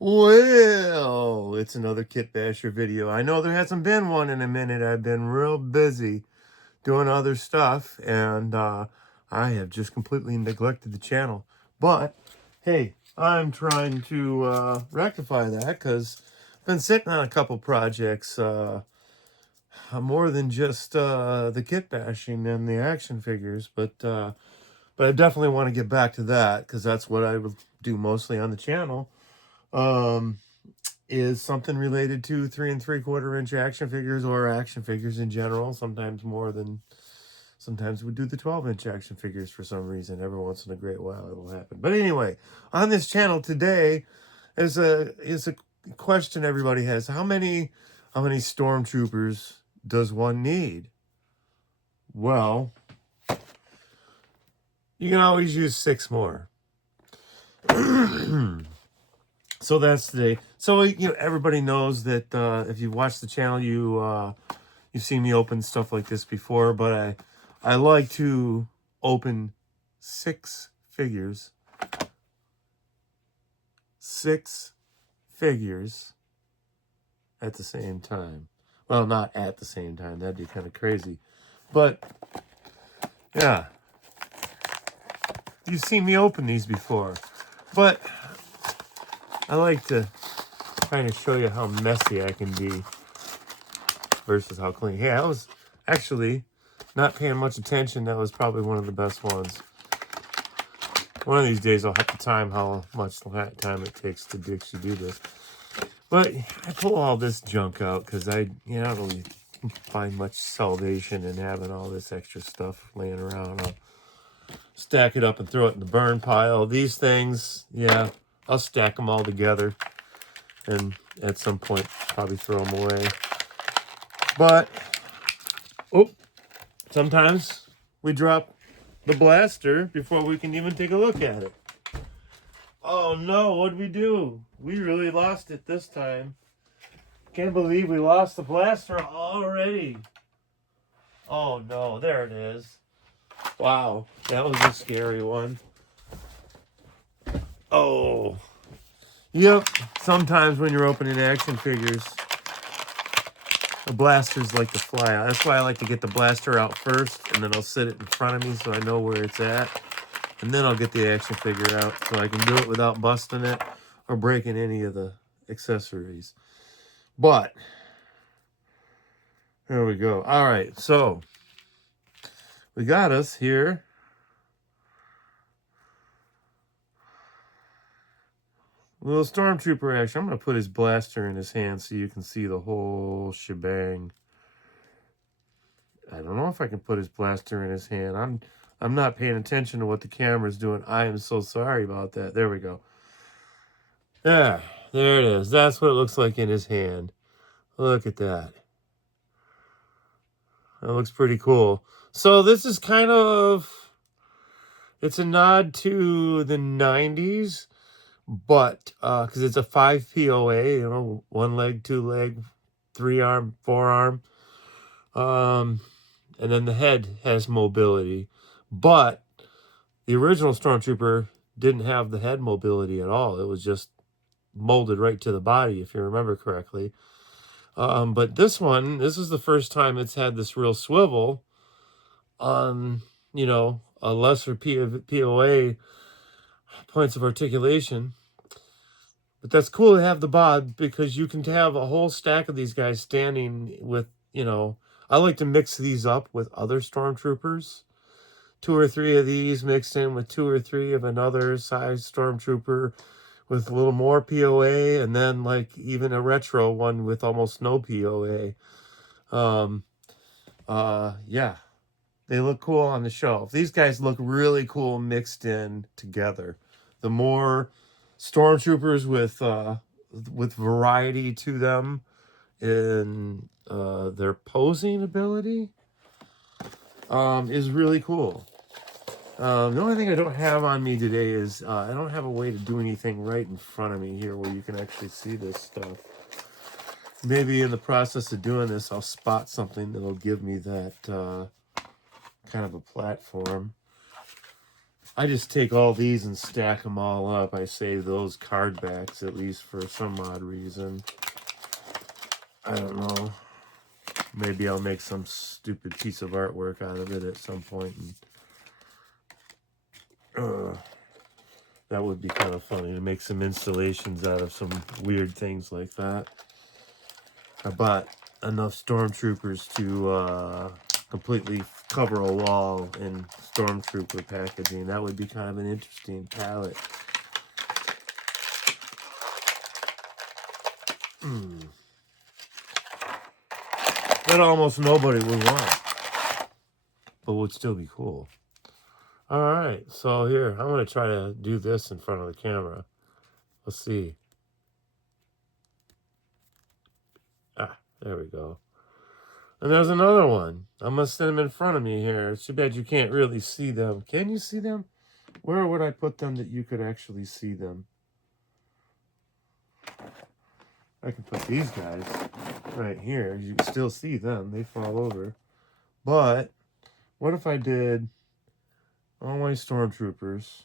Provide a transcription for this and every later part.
Well, it's another Kit Basher video. I know there hasn't been one in a minute. I've been real busy doing other stuff, and I have just completely neglected the channel. But, hey, I'm trying to rectify that because I've been sitting on a couple projects, more than just the kit bashing and the action figures, but I definitely want to get back to that because that's what I will do mostly on the channel. Is something related to 3 3/4 inch action figures or action figures in general. Sometimes we do the 12-inch action figures for some reason. Every once in a great while it'll happen. But anyway, on this channel today is a question everybody has. How many stormtroopers does one need? Well, you can always use 6 more. So that's the so everybody knows that if you've watched the channel, you've seen me open stuff like this before, but I like to open 6 figures. 6 figures at the same time. Well, not at the same time. That'd be kind of crazy. But yeah. You've seen me open these before. But I like to kind of show you how messy I can be versus how clean. Hey, I was actually not paying much attention. That was probably one of the best ones. One of these days I'll have to time how much time it takes to actually do this. But I pull all this junk out because I don't really find much salvation in having all this extra stuff laying around. I'll stack it up and throw it in the burn pile. These things, yeah, I'll stack them all together and at some point probably throw them away. But sometimes we drop the blaster before we can even take a look at it. Oh no, what'd we do? We really lost it this time. Can't believe we lost the blaster already. Oh no, there it is. Wow, that was a scary one. Oh. Yep, sometimes when you're opening action figures, the blasters like to fly out. That's why I like to get the blaster out first, and then I'll sit it in front of me so I know where it's at. And then I'll get the action figure out so I can do it without busting it or breaking any of the accessories. But, there we go. All right, so we got us here. Little stormtrooper action. I'm going to put his blaster in his hand so you can see the whole shebang. I don't know if I can put his blaster in his hand. I'm not paying attention to what the camera's doing. I am so sorry about that. There we go. Yeah, there it is. That's what it looks like in his hand. Look at that. That looks pretty cool. So this is kind of, it's a nod to the 90s, but because it's a 5 POA, 1 leg, 2 leg, 3 arm, 4 arm. And then the head has mobility. But the original Stormtrooper didn't have the head mobility at all. It was just molded right to the body, if you remember correctly. But this one, this is the first time it's had this real swivel on, a lesser POA points of articulation. But that's cool to have the bod because you can have a whole stack of these guys standing with, I like to mix these up with other Stormtroopers. 2 or 3 of these mixed in with 2 or 3 of another size Stormtrooper with a little more POA, and then like even a retro one with almost no POA. Yeah, they look cool on the shelf. These guys look really cool mixed in together. The more Stormtroopers with variety to them in their posing ability is really cool. The only thing I don't have on me today is I don't have a way to do anything right in front of me here where you can actually see this stuff. Maybe in the process of doing this, I'll spot something that'll give me that kind of a platform. I just take all these and stack them all up. I save those card backs, at least for some odd reason. I don't know. Maybe I'll make some stupid piece of artwork out of it at some point. And, that would be kind of funny to make some installations out of some weird things like that. I bought enough stormtroopers to completely cover a wall in stormtrooper packaging. That would be kind of an interesting palette. That almost nobody would want, but would still be cool. All right, so here, I'm going to try to do this in front of the camera. Let's see. Ah, there we go. And there's another one. I'm going to set them in front of me here. It's too bad you can't really see them. Can you see them? Where would I put them that you could actually see them? I can put these guys right here. You can still see them. They fall over. But what if I did all my stormtroopers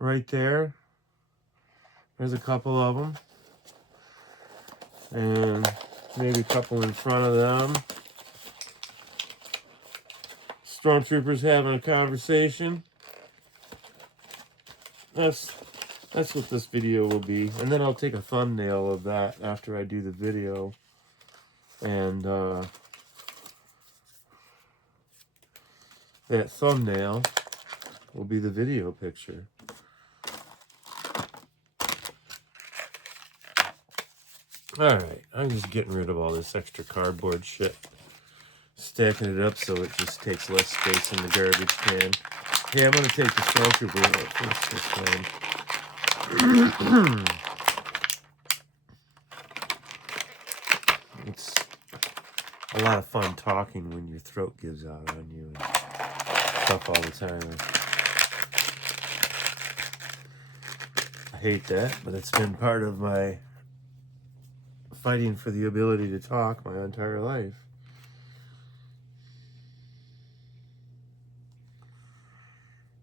right there? There's a couple of them. And maybe a couple in front of them. Stormtroopers having a conversation. That's what this video will be. And then I'll take a thumbnail of that after I do the video. And that thumbnail will be the video picture. Alright, I'm just getting rid of all this extra cardboard shit. Stacking it up so it just takes less space in the garbage can. Hey, I'm going to take the stormtrooper out first this time. It's a lot of fun talking when your throat gives out on you and stuff all the time. I hate that, but it's been part of my fighting for the ability to talk my entire life.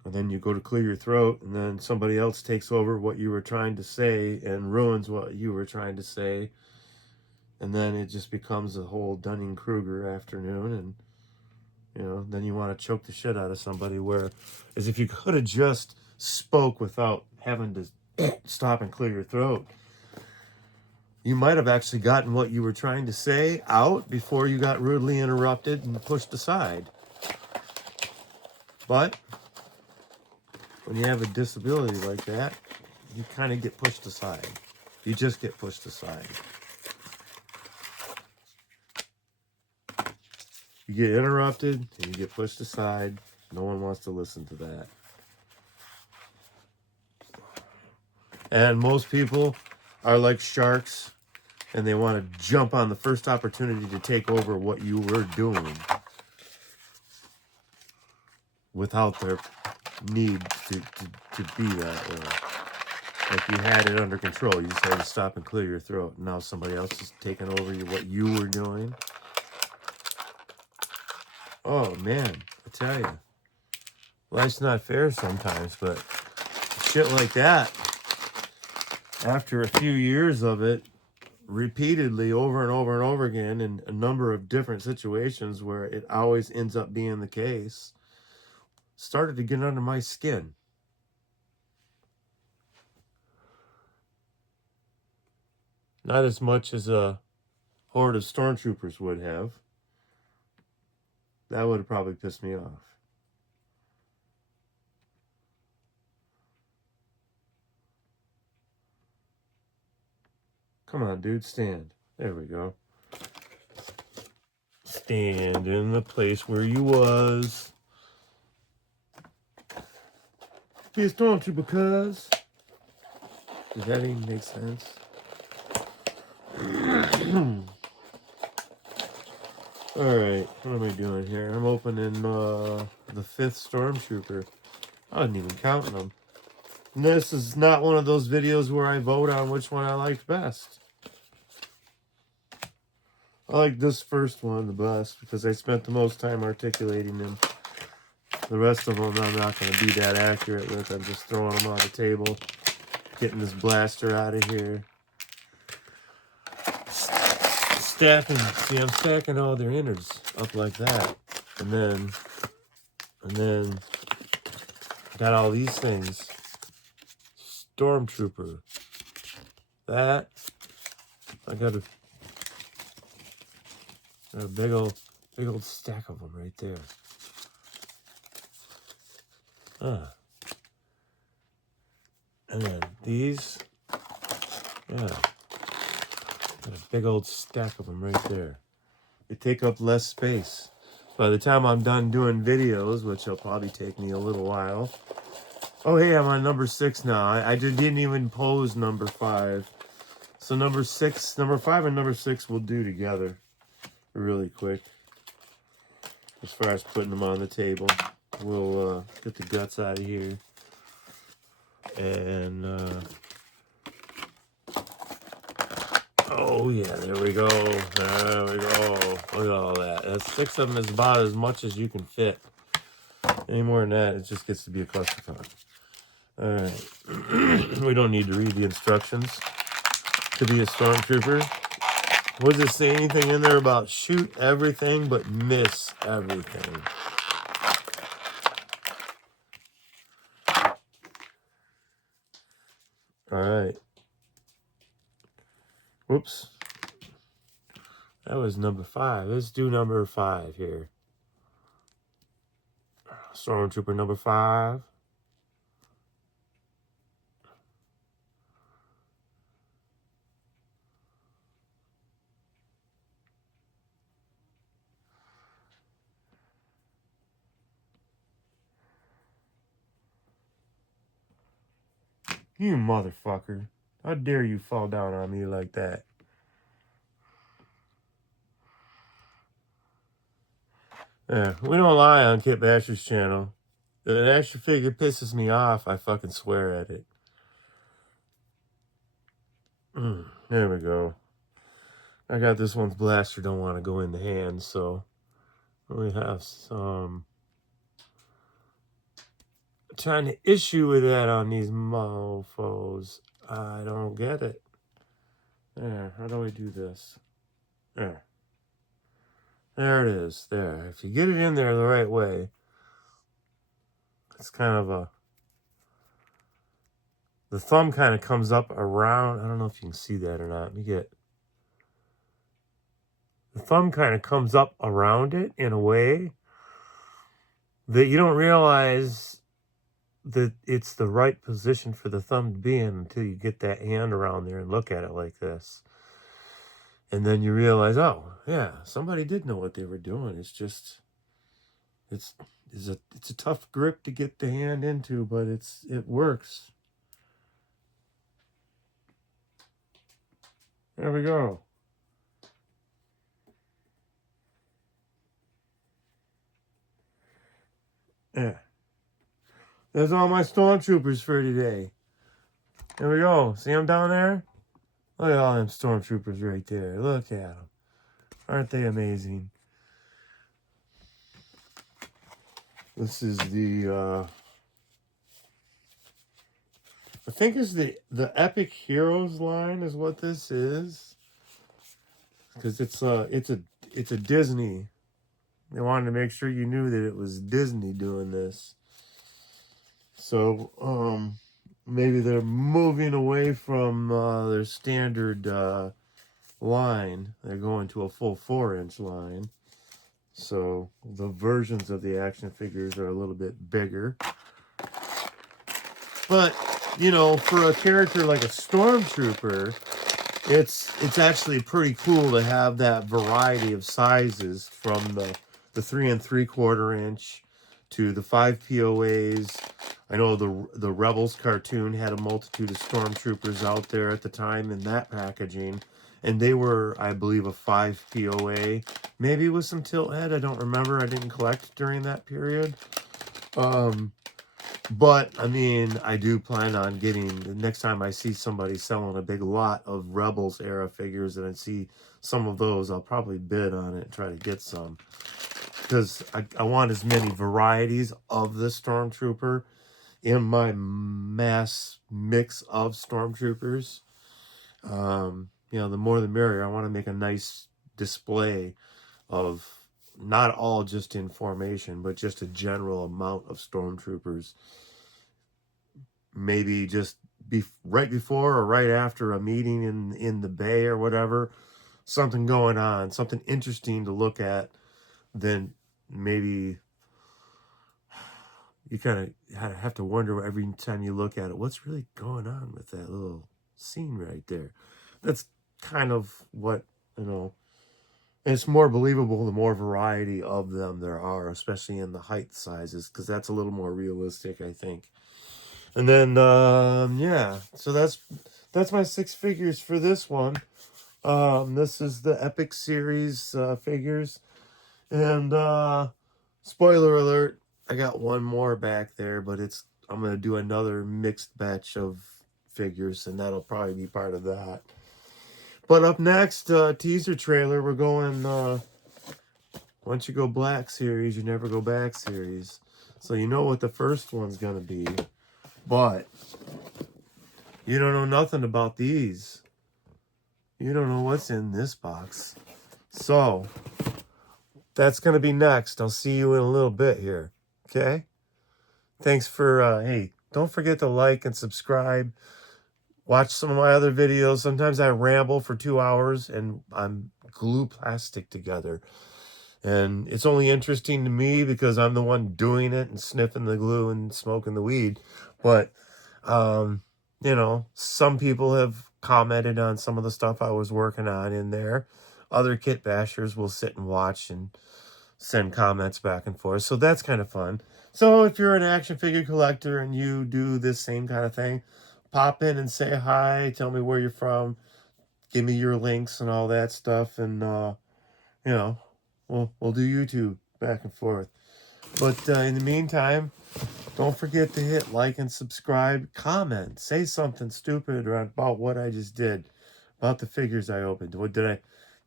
And then you go to clear your throat, and then somebody else takes over what you were trying to say and ruins what you were trying to say. And then it just becomes a whole Dunning-Kruger afternoon, and then you want to choke the shit out of somebody, where as if you could have just spoke without having to stop and clear your throat, you might have actually gotten what you were trying to say out before you got rudely interrupted and pushed aside. But when you have a disability like that, you kind of get pushed aside. You just get pushed aside. You get interrupted and you get pushed aside. No one wants to listen to that. And most people are like sharks, and they want to jump on the first opportunity to take over what you were doing without their need to be that way. Like you had it under control. You just had to stop and clear your throat. Now somebody else is taking over what you were doing. Oh, man, I tell you. Life's not fair sometimes, but shit like that, after a few years of it, repeatedly over and over and over again in a number of different situations where it always ends up being the case, started to get under my skin. Not as much as a horde of stormtroopers would have. That would have probably pissed me off. Come on, dude, stand. There we go. Stand in the place where you was. Be a stormtrooper, cuz. Does that even make sense? Alright, what am I doing here? I'm opening the 5th stormtrooper. I wasn't even counting them. And this is not one of those videos where I vote on which one I liked best. I like this first one the best because I spent the most time articulating them. The rest of them I'm not going to be that accurate with. I'm just throwing them on the table, getting this blaster out of here. Stacking, see, I'm stacking all their innards up like that. And then got all these things. Stormtrooper. That. I got a big old stack of them right there. And then these. Yeah. Got a big old stack of them right there. They take up less space. By the time I'm done doing videos, which will probably take me a little while. Oh, hey, I'm on number 6 now. I didn't even pose number 5. So number 5 and number 6 will do together really quick. As far as putting them on the table. We'll get the guts out of here. And, oh, yeah, there we go. There we go. Look at all that. That's 6 of them is about as much as you can fit. Any more than that, it just gets to be a clusterfuck. All right. We don't need to read the instructions to be a stormtrooper. Does it say anything in there about shoot everything but miss everything? All right. Whoops. That was number 5. Let's do number 5 here. Stormtrooper number 5. You motherfucker. How dare you fall down on me like that? Yeah, we don't lie on Kit Basher's channel. If an action figure pisses me off, I fucking swear at it. There we go. I got this one's blaster don't want to go in the hand, so we have some trying to issue with that on these mofos. I don't get it. There, how do I do this? There. There it is. There. If you get it in there the right way, it's kind of a... The thumb kind of comes up around. I don't know if you can see that or not. Let me get... The thumb kind of comes up around it in a way that you don't realize that it's the right position for the thumb to be in until you get that hand around there and look at it like this. And then you realize, oh, yeah, somebody did know what they were doing. It's just, it's a tough grip to get the hand into, but it works. There we go. Yeah. There's all my stormtroopers for today. There we go. See them down there? Look at all them stormtroopers right there. Look at them. Aren't they amazing? This is the, I think it's the Epic Heroes line is what this is. Because it's a Disney. They wanted to make sure you knew that it was Disney doing this. So, maybe they're moving away from their standard line. They're going to a full 4-inch line. So the versions of the action figures are a little bit bigger. But, you know, for a character like a Stormtrooper, it's actually pretty cool to have that variety of sizes from the 3 3/4 inch to the 5 POAs. I know the Rebels cartoon had a multitude of Stormtroopers out there at the time in that packaging. And they were, I believe, a 5 POA. Maybe with some tilt head. I don't remember. I didn't collect during that period. But, I mean, I do plan on getting, the next time I see somebody selling a big lot of Rebels era figures and I see some of those, I'll probably bid on it and try to get some. Because I want as many varieties of the Stormtrooper in my mass mix of Stormtroopers. You know, the more the merrier. I want to make a nice display of not all just in formation, but just a general amount of Stormtroopers. Maybe just right before or right after a meeting in the bay or whatever, something going on, something interesting to look at. Then maybe you kind of have to wonder every time you look at it, what's really going on with that little scene right there. That's kind of what, you know, it's more believable the more variety of them there are, especially in the height sizes, because that's a little more realistic, I think. And then, yeah, so that's my 6 figures for this one. This is the Epic Series figures. And spoiler alert, I got one more back there, but I'm going to do another mixed batch of figures, and that'll probably be part of that. But up next, teaser trailer, we're going, once you go black series, you never go back series. So you know what the first one's going to be, but you don't know nothing about these. You don't know what's in this box. So that's going to be next. I'll see you in a little bit here. Okay? Thanks for, hey, don't forget to like and subscribe. Watch some of my other videos. Sometimes I ramble for 2 hours and I'm glue plastic together. And it's only interesting to me because I'm the one doing it and sniffing the glue and smoking the weed. But, you know, some people have commented on some of the stuff I was working on in there. Other kit bashers will sit and watch and send comments back and forth. So that's kind of fun. So if you're an action figure collector and you do this same kind of thing, pop in and say hi, tell me where you're from, give me your links and all that stuff, and you know, we'll do YouTube back and forth. But in the meantime, don't forget to hit like and subscribe, comment, say something stupid about what I just did, about the figures I opened. What did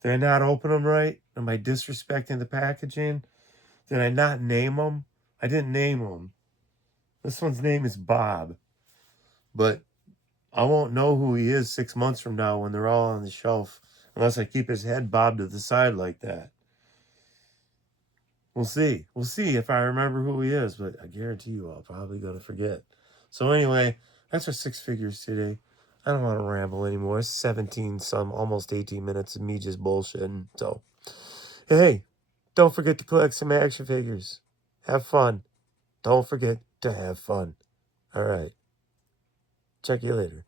I not open them right? Am I disrespecting the packaging? Did I not name them? I didn't name them. This one's name is Bob. But I won't know who he is 6 months from now when they're all on the shelf, unless I keep his head bobbed to the side like that. We'll see. We'll see if I remember who he is, but I guarantee you I'll probably going to forget. So anyway, that's our 6 figures today. I don't want to ramble anymore. It's 17 some, almost 18 minutes of me just bullshitting. So, hey, don't forget to collect some action figures. Have fun. Don't forget to have fun. All right. Check you later.